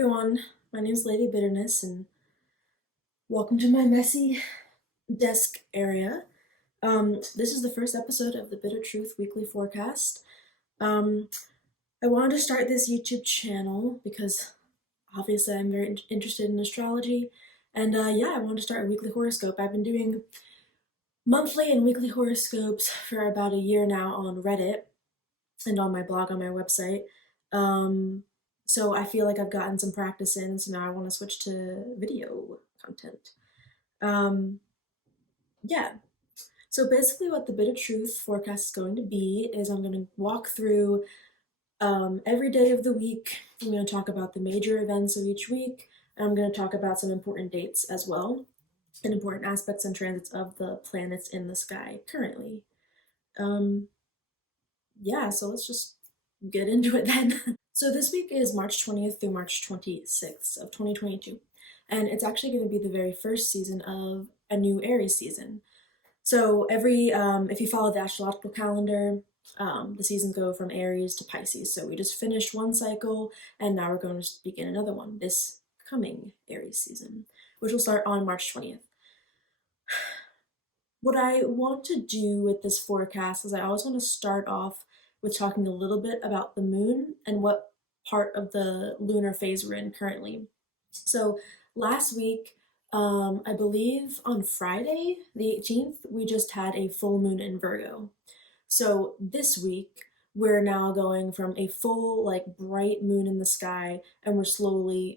everyone, my name is Lady Bitterness, and welcome to my messy desk area. This is the first episode of the Bitter Truth Weekly Forecast. Um, I wanted to start this YouTube channel because obviously I'm very interested in astrology, and I wanted to start a weekly horoscope. I've been doing monthly and weekly horoscopes for about a year now on Reddit and on my blog on my website. Um, so I feel like I've gotten some practice in, so now I want to switch to video content. Um, yeah. So basically, what the Bit of Truth forecast is going to be is I'm going to walk through every day of the week. I'm going to talk about the major events of each week, and I'm going to talk about some important dates as well, and important aspects and transits of the planets in the sky currently. Um, so let's just get into it then. So this week is March 20th through March 26th of 2022, and it's actually going to be the very first season of a new Aries season. So if you follow the astrological calendar, the seasons go from Aries to Pisces. So we just finished one cycle, and now we're going to begin another one this coming Aries season, which will start on March 20th. What I want to do with this forecast is I always want to start off with talking a little bit about the moon and what part of the lunar phase we're in currently. So last week, I believe on Friday, the 18th, we just had a full moon in Virgo. So this week, we're now going from a full, like, bright moon in the sky, and the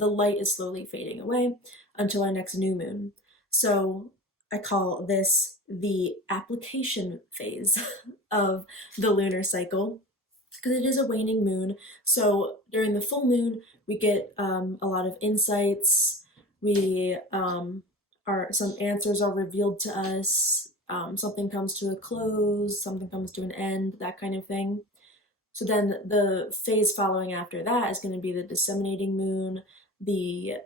light is slowly fading away until our next new moon. So I call this the application phase of the lunar cycle because it is a waning moon. So during the full moon, we get a lot of insights. Some answers are revealed to us. Something comes to a close, something comes to an end, that kind of thing. So then the phase following after that is going to be the disseminating moon, the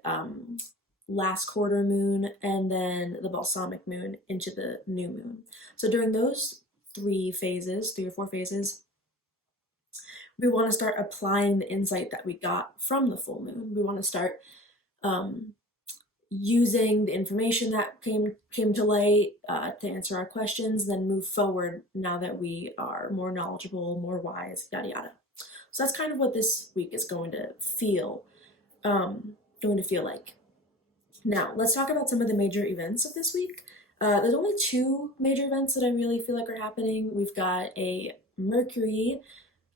last quarter moon, and then the balsamic moon into the new moon. So during those three or four phases, we want to start applying the insight that we got from the full moon. We want to start using the information that came to light to answer our questions, then move forward now that we are more knowledgeable, more wise, yada yada. So that's kind of what this week is going to feel like. Now let's talk about some of the major events of this week. There's only two major events that I really feel like are happening. We've got a Mercury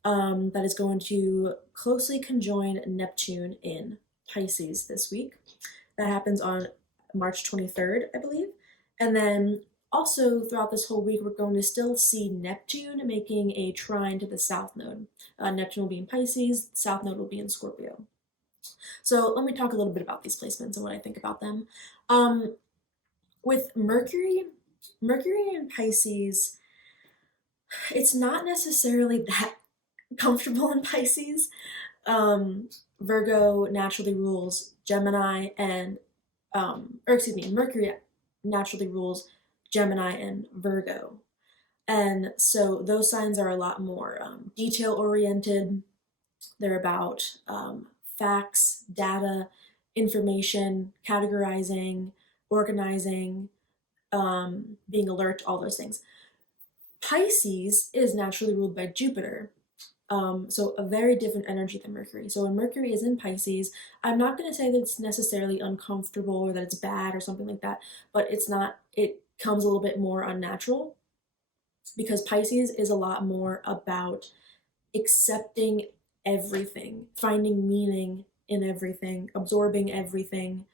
that is going to closely conjoin Neptune in Pisces this week. That happens on March 23rd, I believe. And then also throughout this whole week, we're going to still see Neptune making a trine to the South Node. Neptune will be in Pisces, the South Node will be in Scorpio. So let me talk a little bit about these placements and what I think about them. With Mercury in Pisces, it's not necessarily that comfortable in Pisces. Virgo naturally rules Gemini Mercury naturally rules Gemini and Virgo. And so those signs are a lot more detail oriented. They're about facts, data, information, categorizing, organizing, being alert, all those things. Pisces is naturally ruled by Jupiter. So a very different energy than Mercury. So when Mercury is in Pisces, I'm not going to say that it's necessarily uncomfortable or that it's bad or something like that, but it comes a little bit more unnatural because Pisces is a lot more about accepting everything, finding meaning in everything, absorbing everything.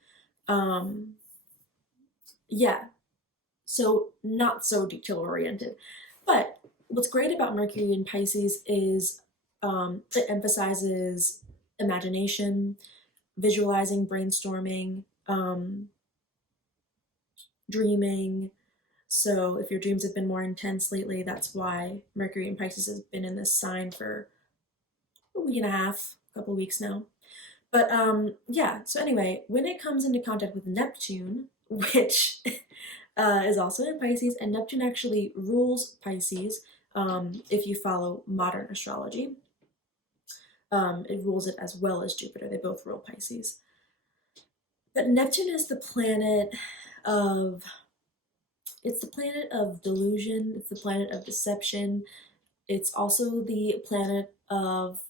So not so detail oriented. But what's great about Mercury in Pisces is it emphasizes imagination, visualizing, brainstorming, dreaming. So if your dreams have been more intense lately, that's why Mercury in Pisces has been in this sign for a week and a half, a couple weeks now. But so anyway, when it comes into contact with Neptune, which is also in Pisces, and Neptune actually rules Pisces if you follow modern astrology. It rules it as well as Jupiter. They both rule Pisces. But Neptune is the planet of it's the planet of delusion, it's the planet of deception, it's also the planet of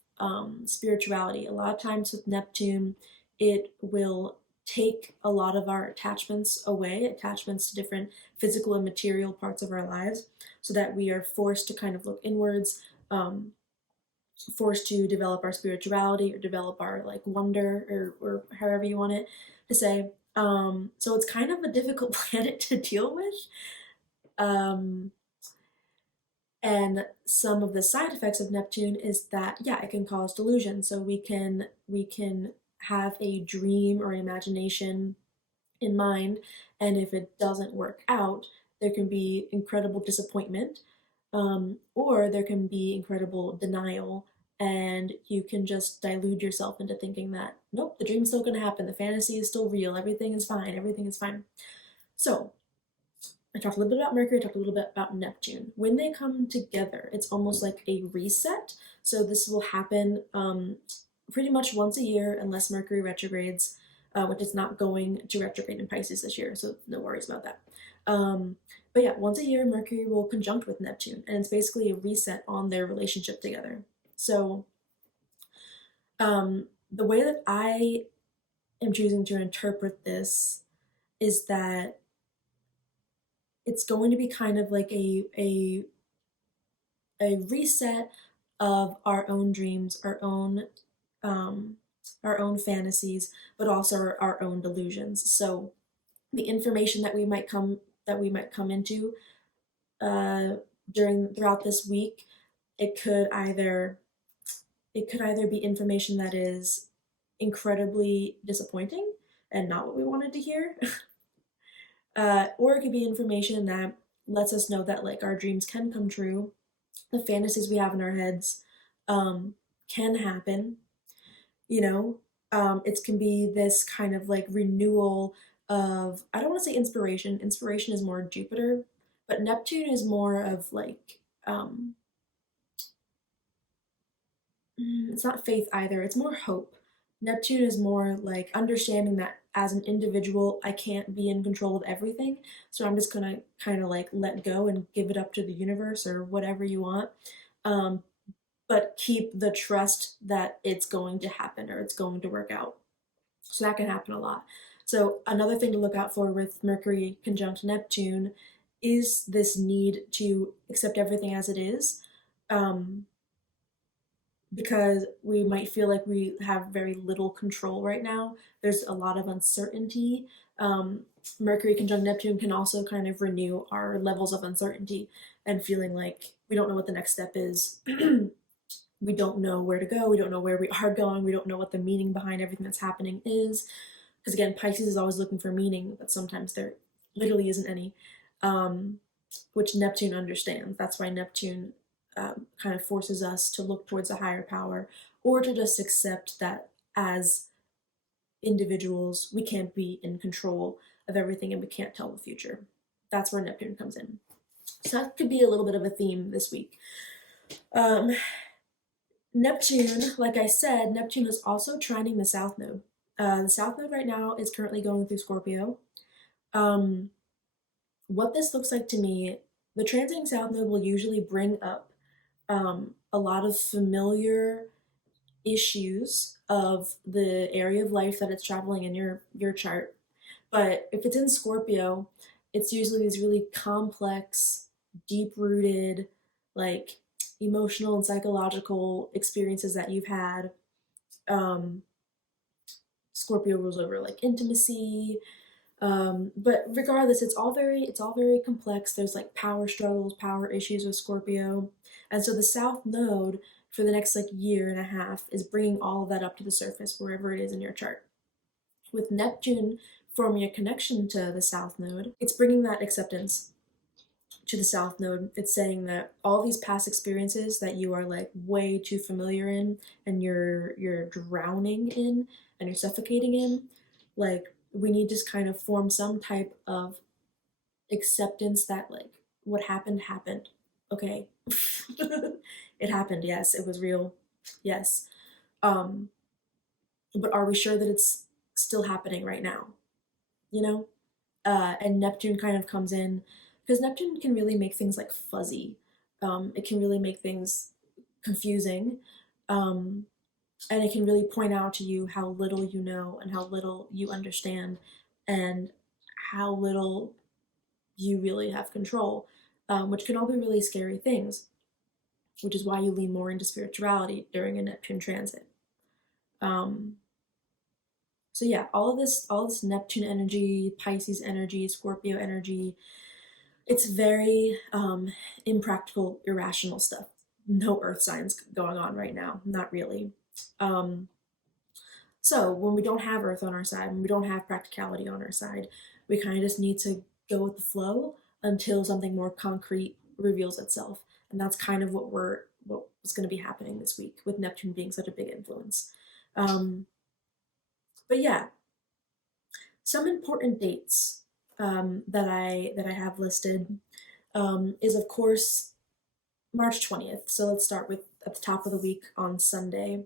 spirituality. A lot of times with Neptune, it will take a lot of our attachments away, attachments to different physical and material parts of our lives, so that we are forced to kind of look inwards, um, forced to develop our spirituality or develop our like wonder, or however you want it to say. So it's kind of a difficult planet to deal with. Um, and some of the side effects of Neptune is that, yeah, it can cause delusion. So we can have a dream or imagination in mind, and if it doesn't work out, there can be incredible disappointment, or there can be incredible denial, and you can just delude yourself into thinking that nope, the dream's still going to happen, the fantasy is still real, everything is fine, everything is fine. So I talked a little bit about Mercury, I talked a little bit about Neptune. When they come together, it's almost like a reset. So this will happen pretty much once a year unless Mercury retrogrades, which is not going to retrograde in Pisces this year, so no worries about that. But yeah, once a year, Mercury will conjunct with Neptune, and it's basically a reset on their relationship together. So the way that I am choosing to interpret this is that it's going to be kind of like a reset of our own dreams, um, our own fantasies, but also our own delusions. So the information that we might come into uh, during throughout this week, it could either it could either be information that is incredibly disappointing and not what we wanted to hear, or it could be information that lets us know that like our dreams can come true, the fantasies we have in our heads can happen, you know. It can be this kind of like renewal of, I don't want to say inspiration, inspiration is more Jupiter, but Neptune is more of like it's not faith either, it's more hope. Neptune is more like understanding that as an individual I can't be in control of everything, so I'm just gonna kind of like let go and give it up to the universe or whatever you want, um, but keep the trust that it's going to happen or it's going to work out. So that can happen a lot. So another thing to look out for with Mercury conjunct Neptune is this need to accept everything as it is, um, because we might feel like we have very little control right now. There's a lot of uncertainty. Um, Mercury conjunct Neptune can also kind of renew our levels of uncertainty and feeling like we don't know what the next step is. We don't know where to go, we don't know where we are going, we don't know what the meaning behind everything that's happening is. Because again, Pisces is always looking for meaning, but sometimes there literally isn't any, um, which Neptune understands. That's why Neptune kind of forces us to look towards a higher power, or to just accept that as individuals, we can't be in control of everything and we can't tell the future. That's where Neptune comes in. So that could be a little bit of a theme this week. Um, Neptune, like I said, Neptune is also trining the South Node. The South Node right now is currently going through Scorpio. Um, what this looks like to me, the transiting South Node will usually bring up a lot of familiar issues of the area of life that it's traveling in your chart. But if it's in Scorpio, it's usually these really complex, deep rooted, like emotional and psychological experiences that you've had. Um, Scorpio rules over like intimacy, but regardless, it's all very complex. There's like power struggles, power issues with Scorpio, and so the South Node for the next like year and a half is bringing all of that up to the surface wherever it is in your chart. With Neptune forming a connection to the South Node, it's bringing that acceptance to the South Node. It's saying that all these past experiences that you are like way too familiar in, and you're drowning in, and you're suffocating in, like we need to kind of form some type of acceptance that like what happened happened. Okay. It happened, yes, it was real. Yes. Um, but are we sure that it's still happening right now? You know? And Neptune kind of comes in because Neptune can really make things like fuzzy. It can really make things confusing. Um, and it can really point out to you how little you know and how little you understand and how little you really have control, which can all be really scary things, which is why you lean more into spirituality during a Neptune transit. Um, so yeah, all this Neptune energy, Pisces energy, Scorpio energy, it's very impractical, irrational stuff. No earth signs going on right now, not really. Um, so when we don't have earth on our side, when we don't have practicality on our side, we kind of just need to go with the flow until something more concrete reveals itself. And that's kind of what was going to be happening this week with Neptune being such a big influence. Um, but yeah, some important dates that I have listed is of course March 20th. So let's start with at the top of the week on Sunday.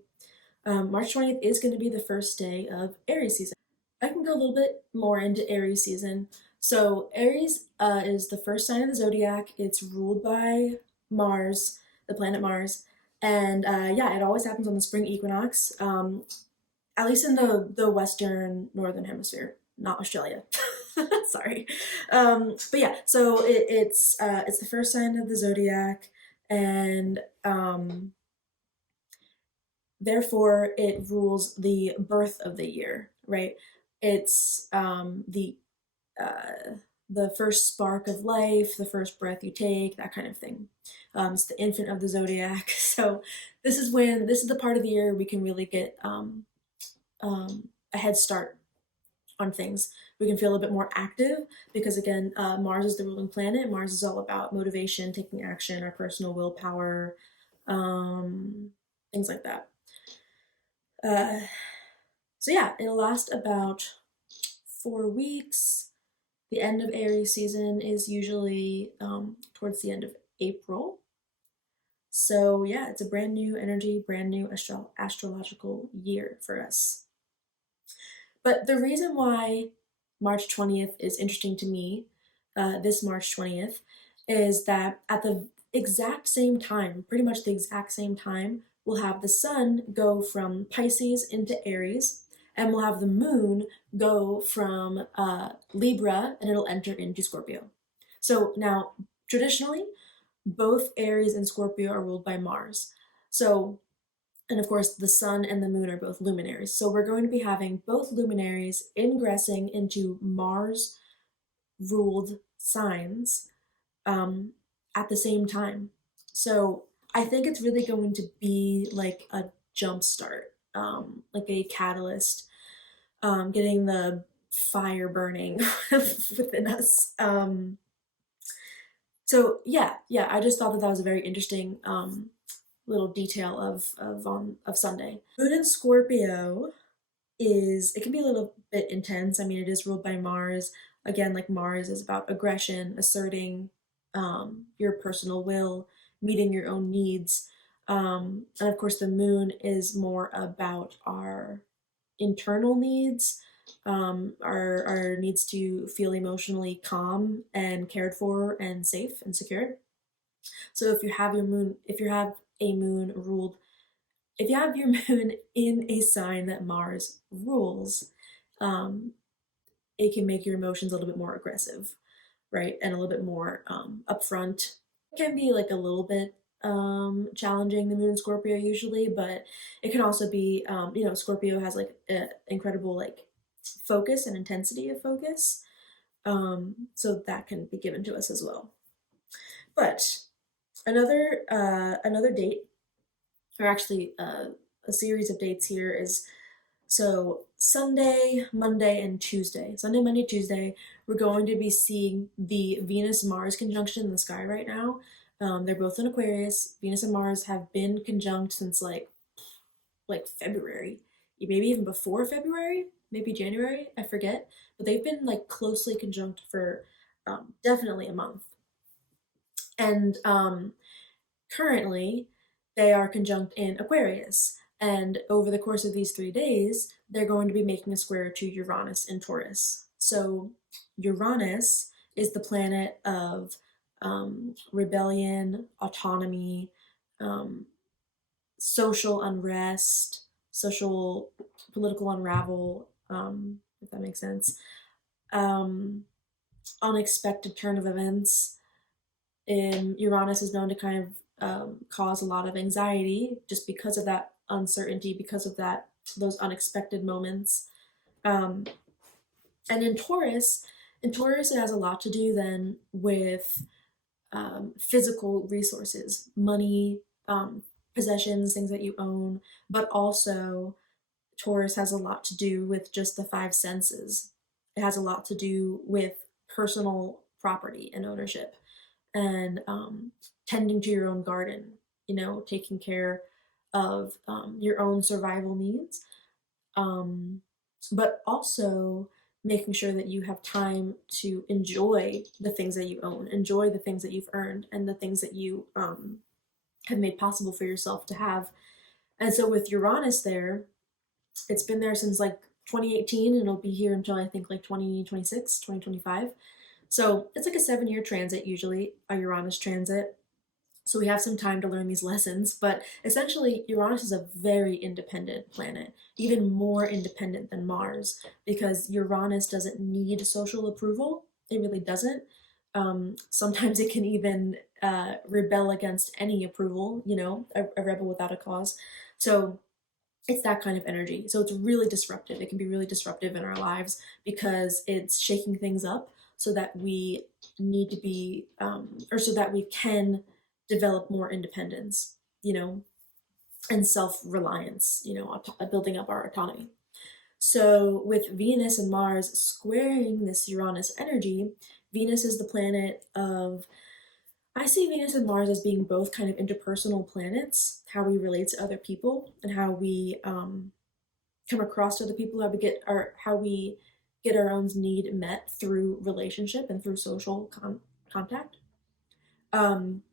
March 20th is going to be the first day of Aries season. I can go a little bit more into Aries season. So Aries is the first sign of the zodiac. It's ruled by Mars, the planet Mars, and yeah, it always happens on the spring equinox. At least in the Western Northern Hemisphere, not Australia. Sorry, but yeah. So it's the first sign of the zodiac, and therefore it rules the birth of the year. Right? It's uh, the first spark of life, the first breath you take, that kind of thing. It's the infant of the zodiac. So this is the part of the year we can really get a head start on things. We can feel a bit more active because, again, Mars is the ruling planet. Mars is all about motivation, taking action, our personal willpower, um, things like that. Uh, so, yeah, it'll last about 4 weeks. The end of Aries season is usually towards the end of April. So, yeah, it's a brand new energy, brand new astrological year for us. But the reason why March 20th is interesting to me, this March 20th, is that at the exact same time, pretty much the exact same time, we'll have the sun go from Pisces into Aries, and we'll have the moon go from Libra and it'll enter into Scorpio. So now, traditionally, both Aries and Scorpio are ruled by Mars. So and of course, the sun and the moon are both luminaries. So we're going to be having both luminaries ingressing into Mars ruled signs um, at the same time. So I think it's really going to be like a jump start, like a catalyst, getting the fire burning within us. So yeah, I just thought that that was a very interesting little detail of Sunday. Moon in Scorpio is it can be a little bit intense. I mean, it is ruled by Mars. Again, like Mars is about aggression, asserting your personal will, meeting your own needs. And of course, the moon is more about our internal needs, our needs to feel emotionally calm and cared for and safe and secure. So if you have a moon ruled if you have your moon in a sign that Mars rules, um, it can make your emotions a little bit more aggressive, right? And a little bit more upfront. It can be like a little bit challenging, the moon in Scorpio usually, but it can also be, Scorpio has like an incredible like focus and intensity of focus. So that can be given to us as well. But another date, or actually a series of dates here is so Sunday, Monday, and Tuesday. Sunday, Monday, Tuesday, we're going to be seeing the Venus Mars conjunction in the sky right now. They're both in Aquarius. Venus and Mars have been conjunct since like February, maybe even before February, maybe January. I forget, but they've been like closely conjunct for definitely a month. And currently, they are conjunct in Aquarius. And over the course of these 3 days, they're going to be making a square to Uranus in Taurus. So Uranus is the planet of rebellion, autonomy, um, social unrest, social political unravel, if that makes sense, um, unexpected turn of events. Uranus is known to kind of cause a lot of anxiety just because of that uncertainty, because of those unexpected moments. Um, and in Taurus, it has a lot to do then with physical resources, money, possessions, things that you own, but also Taurus has a lot to do with just the five senses. It has a lot to do with personal property and ownership and tending to your own garden, taking care of your own survival needs, um, but also making sure that you have time to enjoy the things that you own, enjoy the things that you've earned, and the things that you have made possible for yourself to have. And so with Uranus there, it's been there since like 2018 and it'll be here until I think like 2026, 2025. So it's like a 7 year transit, usually, a Uranus transit. So we have some time to learn these lessons, but essentially, Uranus is a very independent planet, even more independent than Mars, because Uranus doesn't need social approval. It really doesn't. Sometimes it can even rebel against any approval, a rebel without a cause. So it's that kind of energy. So it's really disruptive. It can be really disruptive in our lives because it's shaking things up so that we need to be, or so that we can develop more independence, and self reliance, building up our autonomy. So with Venus and Mars squaring this Uranus energy, Venus is the planet of I see Venus and Mars as being both kind of interpersonal planets, how we relate to other people and how we come across to other people, how we get our own need met through relationship and through social contact. Um,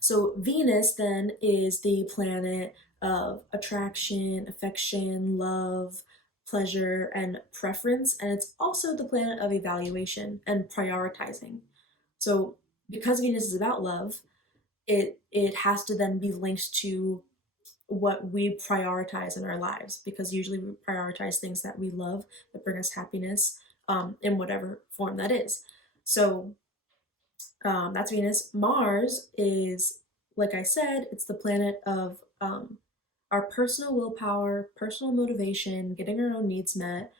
so Venus then is the planet of attraction, affection, love, pleasure, and preference, and it's also the planet of evaluation and prioritizing. So because Venus is about love, it has to then be linked to what we prioritize in our lives because usually we prioritize things that we love that bring us happiness in whatever form that is. So that's Venus. Mars is, like I said, it's the planet of our personal willpower, personal motivation, getting our own needs met,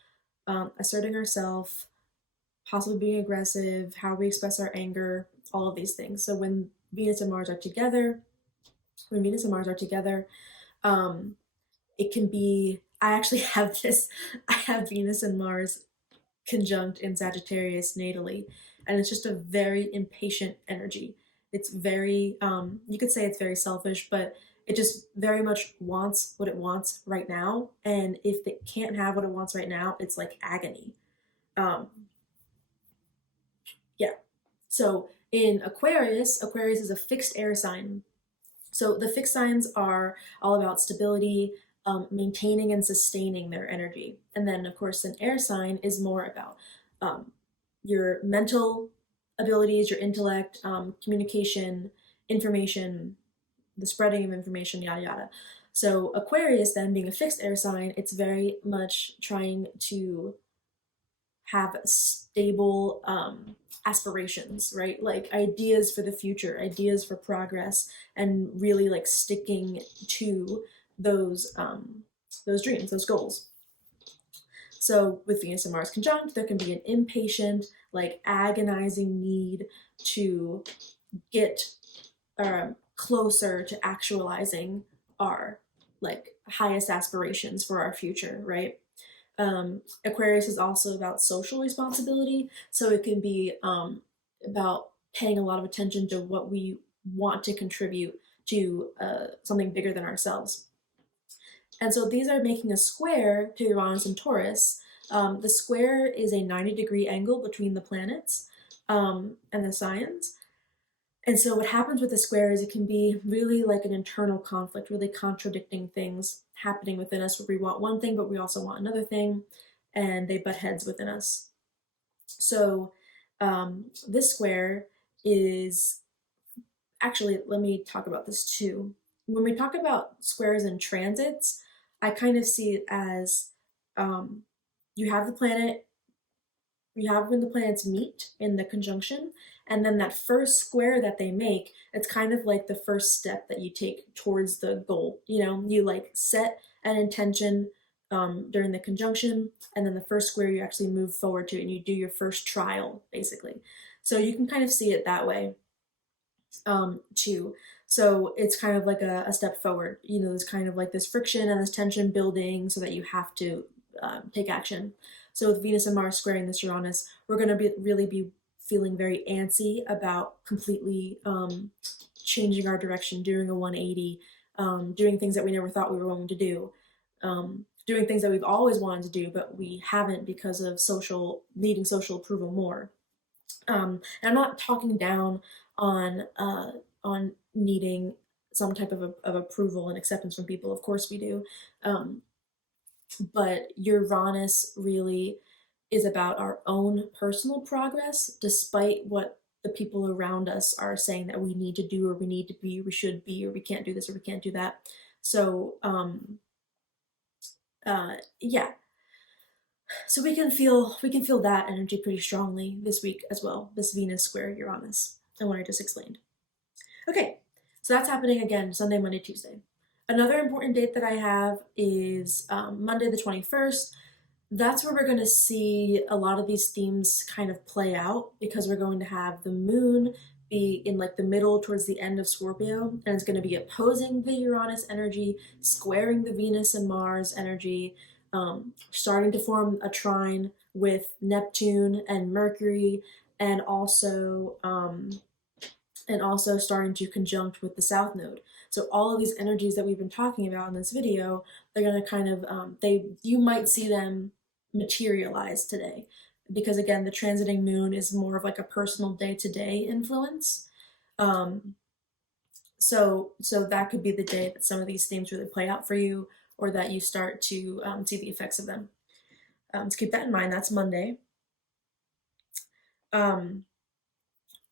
asserting ourselves, possibly being aggressive, how we express our anger, all of these things. So Venus and Mars are together, when Venus and Mars are together, um, it can be. I actually have this. I have Venus and Mars conjunct in Sagittarius natally, and it's just a very impatient energy. It's very. You could say it's very selfish, but it just very much wants what it wants right now, and if it can't have what it wants right now, it's like agony. Um, yeah. So in Aquarius, Aquarius is a fixed air sign. So the fixed signs are all about stability, maintaining and sustaining their energy. And then, of course, an air sign is more about um, your mental abilities, your intellect, communication, information, the spreading of information, yada yada. So Aquarius, then being a fixed air sign, it's very much trying to have stable aspirations, right? Like ideas for the future, ideas for progress, and really like sticking to those dreams, those goals. So with Venus and Mars conjunct, there can be an impatient, like agonizing need to get closer to actualizing our like highest aspirations for our future, right? Aquarius is also about social responsibility, so it can be about paying a lot of attention to what we want to contribute to something bigger than ourselves. And so these are making a square to Uranus and Taurus. The square is a 90-degree angle between the planets and the signs. And so what happens with the square is it can be really like an internal conflict, really contradicting things happening within us where we want one thing, but we also want another thing, and they butt heads within us. So this square is actually, let me talk about this too. When we talk about squares and transits, I kind of see it as um, you have the planet, you have when the planets meet in the conjunction, and then that first square that they make, it's kind of like the first step that you take towards the goal. You know, you like set an intention during the conjunction, and then the first square you actually move forward to, and you do your first trial, basically. So you can kind of see it that way too. So it's kind of like a step forward. You know, there's kind of like this friction and this tension building so that you have to take action. So with Venus and Mars squaring this Uranus, we're going to really be feeling very antsy about completely changing our direction, doing a 180, doing things that we never thought we were going to do, doing things that we've always wanted to do, but we haven't because of needing social approval more. And I'm not talking down on needing some type of approval and acceptance from people. Of course we do, um, but Uranus really is about our own personal progress, despite what the people around us are saying that we need to do or we need to be, or we should be, or we can't do this or we can't do that. So yeah, so we can feel that energy pretty strongly this week as well. This Venus square Uranus, and what I just explained. Okay, so that's happening again Sunday, Monday, Tuesday. Another important date that I have is Monday the 21st. That's where we're going to see a lot of these themes kind of play out because we're going to have the moon be in like the middle towards the end of Scorpio, and it's going to be opposing the Uranus energy, squaring the Venus and Mars energy, starting to form a trine with Neptune and Mercury, and also starting to conjunct with the South Node. So all of these energies that we've been talking about in this video, they're going to kind of you might see them materialize today, because again, the transiting moon is more of like a personal day-to-day influence. Um, so that could be the day that some of these themes really play out for you, or that you start to see the effects of them. So keep that in mind. That's Monday. Um,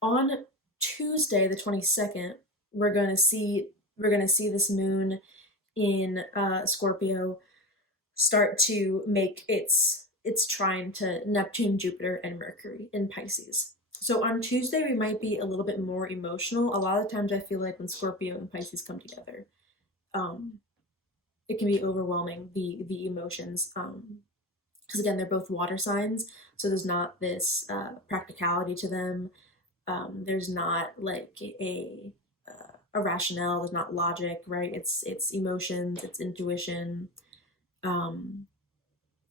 on Tuesday, the 22nd, we're gonna see this moon in Scorpio start to make its trine to Neptune, Jupiter, and Mercury in Pisces. So on Tuesday, we might be a little bit more emotional. A lot of the times, I feel like when Scorpio and Pisces come together, um, it can be overwhelming, the emotions. Because again, they're both water signs, so there's not this practicality to them. There's not like a rationale. There's not logic, right? It's emotions, it's intuition. Um,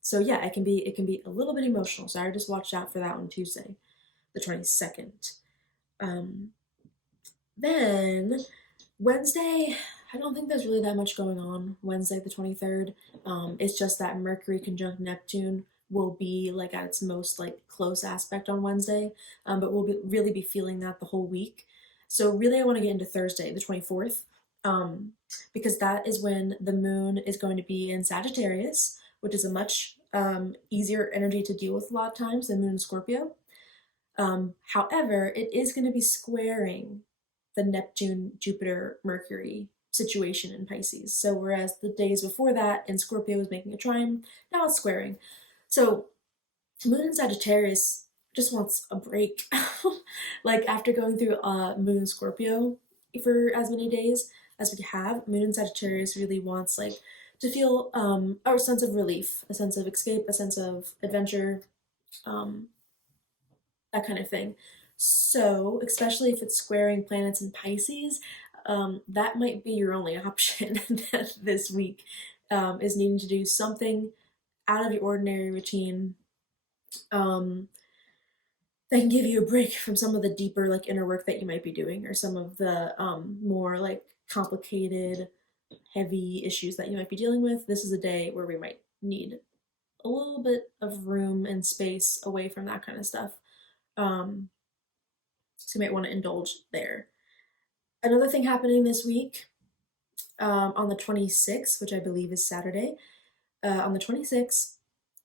so yeah, it can be a little bit emotional. So I just watched out for that on Tuesday, the 22nd. Um, then Wednesday, I don't think there's really that much going on. Wednesday, the 23rd. It's just that Mercury conjunct Neptune will be like at its most like close aspect on Wednesday, but we'll really be feeling that the whole week. So really, I want to get into Thursday, the 24th, um, because that is when the moon is going to be in Sagittarius, which is a much easier energy to deal with a lot of times than Moon in Scorpio. However, it is going to be squaring the Neptune, Jupiter, Mercury situation in Pisces. So whereas the days before that in Scorpio was making a trine, now it's squaring. So Moon in Sagittarius just wants a break. Like after going through Moon in Scorpio for as many days as we have, Moon in Sagittarius really wants like to feel a sense of relief, a sense of escape, a sense of adventure, um, that kind of thing. So, especially if it's squaring planets in Pisces, that might be your only option this week, is needing to do something out of your ordinary routine, um, that can give you a break from some of the deeper, like inner work that you might be doing, or some of the more like complicated, heavy issues that you might be dealing with. This is a day where we might need a little bit of room and space away from that kind of stuff. Um, so you might want to indulge there. Another thing happening this week, on the 26th, which I believe is Saturday, on the 26th,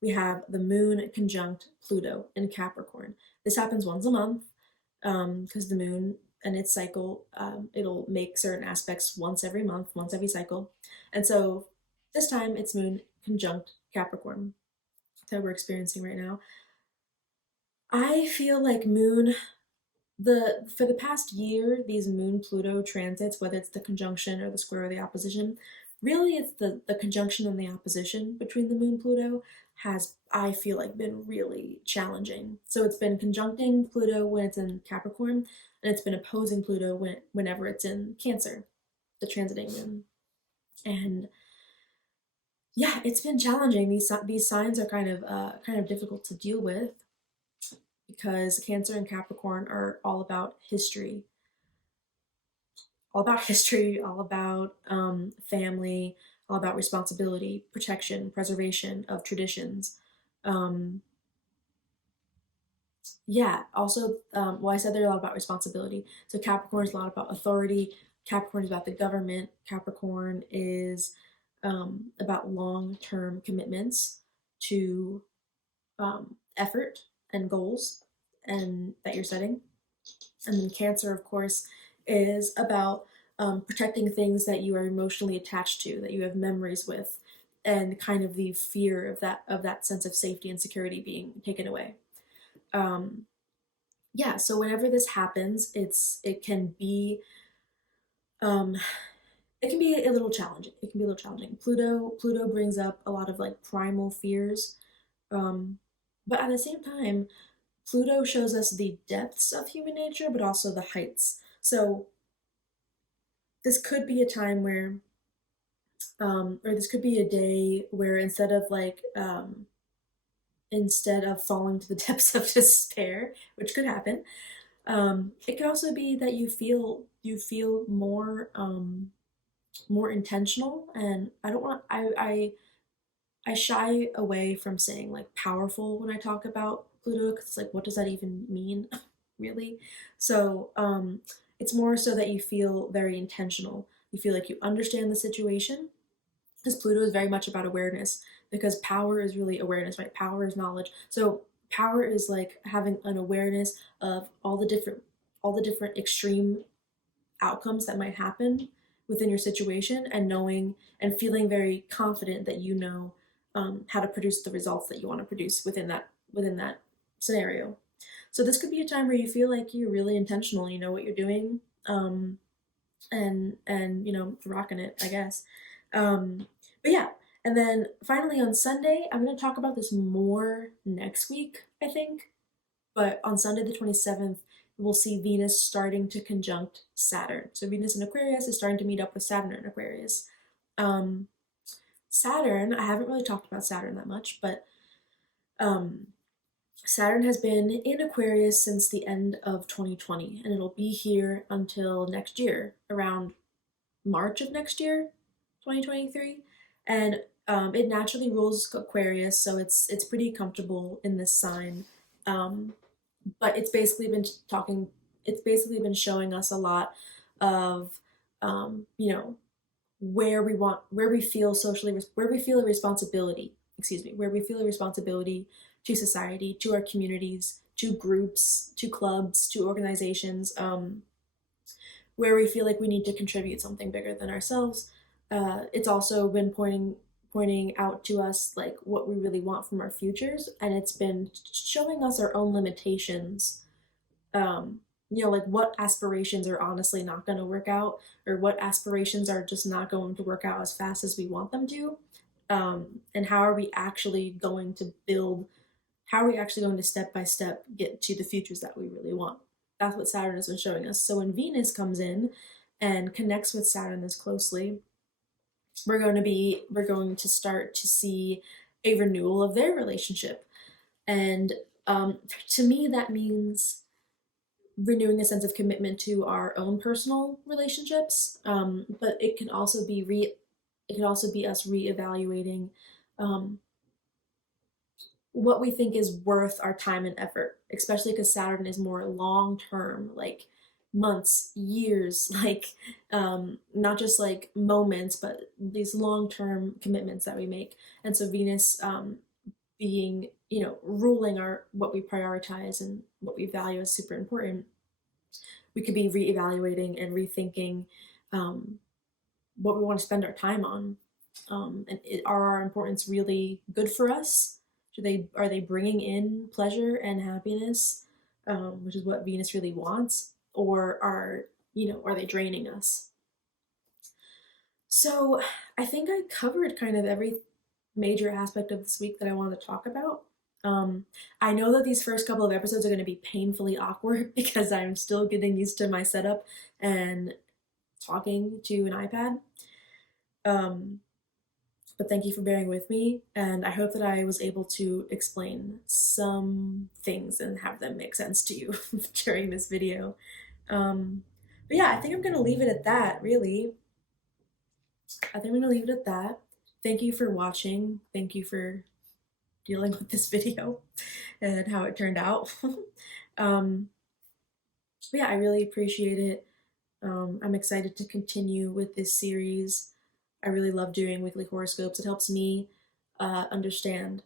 we have the moon conjunct Pluto in Capricorn. This happens once a month because the moon and its cycle, it'll make certain aspects once every month, once every cycle. And so this time it's moon conjunct Capricorn that we're experiencing right now. I feel like moon the for the past year, these moon Pluto transits, whether it's the conjunction or the square or the opposition, really it's the conjunction and the opposition between the moon Pluto has, I feel like, been really challenging. So it's been conjuncting Pluto when it's in Capricorn, and it's been opposing Pluto whenever it's in Cancer, the transiting moon. And yeah, it's been challenging. These signs are kind of difficult to deal with because Cancer and Capricorn are all about history, all about family, all about responsibility, protection, preservation of traditions. Um, yeah, also, well, I said they're a lot about responsibility. So Capricorn is a lot about authority. Capricorn is about the government. Capricorn is about long term commitments to effort and goals and that you're setting. And then Cancer, of course, is about protecting things that you are emotionally attached to, that you have memories with, and kind of the fear of that sense of safety and security being taken away. Um, yeah, so whenever this happens, um, it can be a little challenging. It can be a little challenging. Pluto brings up a lot of like primal fears, um, but at the same time, Pluto shows us the depths of human nature, but also the heights. So this could be a time where, or this could be a day where instead of falling to the depths of despair, which could happen, it could also be that you feel more intentional. And I don't want I shy away from saying like powerful when I talk about Pluto because it's like what does that even mean, really? So it's more so that you feel very intentional. You feel like you understand the situation because Pluto is very much about awareness because power is really awareness, right? Power is knowledge. So power is like having an awareness of all the different extreme outcomes that might happen within your situation and knowing and feeling very confident that you know how to produce the results that you want to produce within that scenario. So this could be a time where you feel like you're really intentional, you know what you're doing, and rocking it, I guess. But yeah, and then finally on Sunday, I'm going to talk about this more next week, I think. But on Sunday the 27th, we'll see Venus starting to conjunct Saturn. So Venus in Aquarius is starting to meet up with Saturn in Aquarius. Um, Saturn, I haven't really talked about Saturn that much, but um, Saturn has been in Aquarius since the end of 2020, and it'll be here until next year, around March of next year, 2023. And it naturally rules Aquarius, so it's pretty comfortable in this sign. Um, but it's basically been showing us a lot of you know where we feel a responsibility, excuse me, where we feel a responsibility to society, to our communities, to groups, to clubs, to organizations, where we feel like we need to contribute something bigger than ourselves. It's also been pointing out to us like what we really want from our futures, and it's been showing us our own limitations. Um, like what aspirations are honestly not going to work out, or what aspirations are just not going to work out as fast as we want them to. And how are we actually going to build? How are we actually going to step by step get to the futures that we really want? That's what Saturn has been showing us. So when Venus comes in and connects with Saturn this closely, we're going to start to see a renewal of their relationship. And to me, that means renewing a sense of commitment to our own personal relationships. But it can also be us reevaluating um, what we think is worth our time and effort, especially because Saturn is more long term, like months, years, like not just like moments, but these long-term commitments that we make. And so Venus being, ruling our what we prioritize and what we value is super important. We could be reevaluating and rethinking um, what we want to spend our time on. Are our importance really good for us? Are they bringing in pleasure and happiness, which is what Venus really wants, or are they draining us? So I think I covered kind of every major aspect of this week that I wanted to talk about. Um, I know that these first couple of episodes are going to be painfully awkward because I'm still getting used to my setup and talking to an iPad. Um, but thank you for bearing with me, and I hope that I was able to explain some things and have them make sense to you during this video. Um, but yeah, I think I'm gonna leave it at that, really. I think I'm gonna leave it at that. Thank you for watching. Thank you for dealing with this video and how it turned out. um, but yeah, I really appreciate it. I'm excited to continue with this series. I really love doing weekly horoscopes. It helps me understand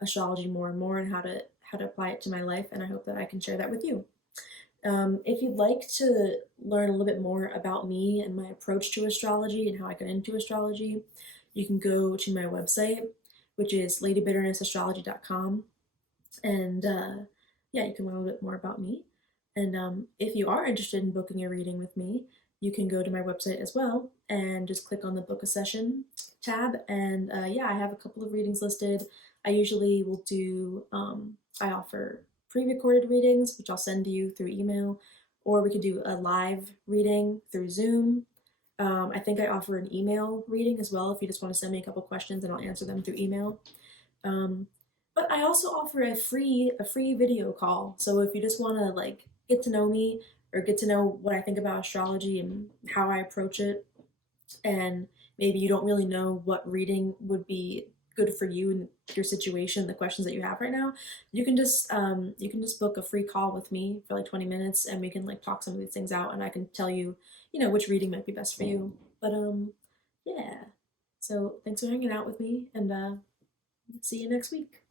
astrology more and more and how to apply it to my life, and I hope that I can share that with you. If you'd like to learn a little bit more about me and my approach to astrology and how I got into astrology, you can go to my website, which is ladybitternessastrology.com, and yeah, you can learn a little bit more about me. And if you are interested in booking a reading with me, you can go to my website as well and just click on the book a session tab. And yeah, I have a couple of readings listed. I usually will do, I offer pre recorded readings, which I'll send to you through email, or we could do a live reading through Zoom. I think I offer an email reading as well if you just want to send me a couple questions and I'll answer them through email. Um, but I also offer a free video call. So if you just want to like get to know me or get to know what I think about astrology and how I approach it, and maybe you don't really know what reading would be good for you and your situation, the questions that you have right now, you can just book a free call with me for like 20 minutes, and we can like talk some of these things out, and I can tell you, which reading might be best for you. But yeah. So thanks for hanging out with me, and see you next week.